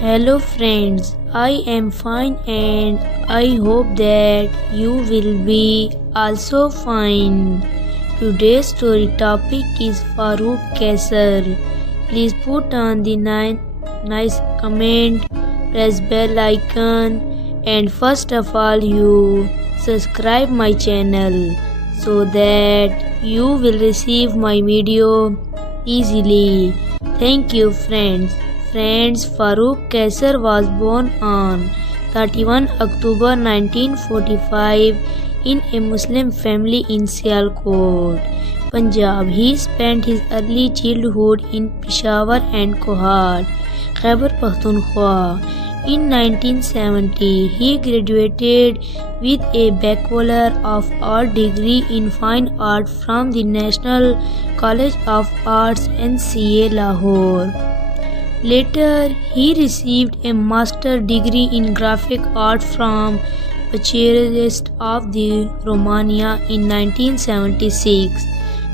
Hello friends, I am fine and I hope that you will be also fine. Today's story topic is Farooq Qaiser. Please put on the nice comment, press bell icon, and first of all you subscribe my channel so that you will receive my video easily. Thank you friends. Farooq Qaiser was born on 31 October 1945 in a Muslim family in Sialkot, Punjab. He spent his early childhood in Peshawar and Kohat, Khyber Pakhtunkhwa. In 1970, he graduated with a Bachelor of Art degree in Fine Art from the National College of Arts NCA Lahore. Later, he received a master's degree in graphic art from Bucharest of the Romania in 1976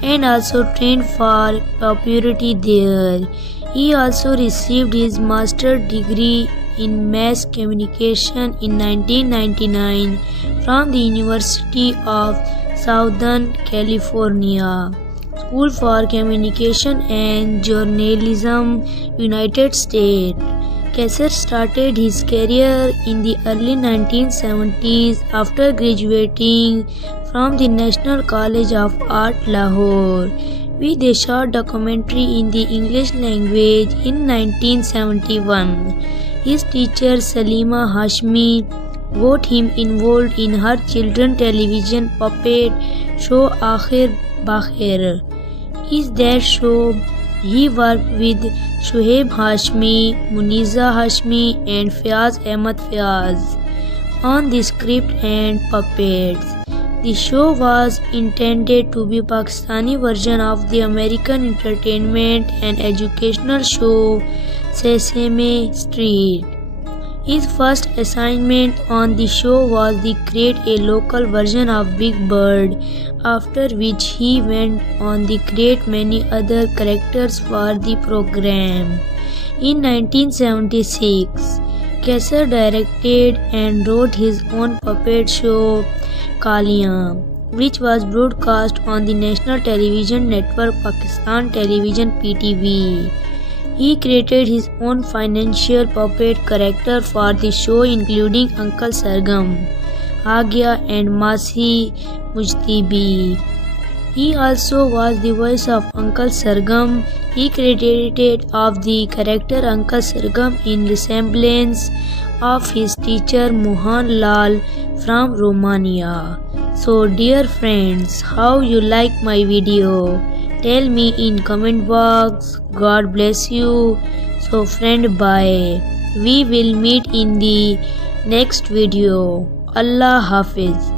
and also trained for puppetry there. He also received his master's degree in mass communication in 1999 from the University of Southern California School for Communication and Journalism, United States. Qaiser started his career in the early 1970s after graduating from the National College of Art, Lahore, with a short documentary in the English language in 1971. His teacher Salima Hashmi got him involved in her children's television puppet show Akhir Bakhir. In that show, he worked with Shoaib Hashmi, Muniza Hashmi and Fayaz Ahmad Fayaz on the script and puppets. The show was intended to be a Pakistani version of the American entertainment and educational show Sesame Street. His first assignment on the show was to create a local version of Big Bird, after which he went on to create many other characters for the program. In 1976, Qaiser directed and wrote his own puppet show Kaliyan, which was broadcast on the national television network Pakistan Television PTV. He created his own financial puppet character for the show, including Uncle Sargam, Agya and Masi Mujtibi. He also was the voice of Uncle Sargam. He credited of the character Uncle Sargam in resemblance of his teacher Mohan Lal from Romania. So dear friends, how you like my video? Tell me in comment box. God bless you. So friend, bye. We will meet in the next video. Allah Hafiz.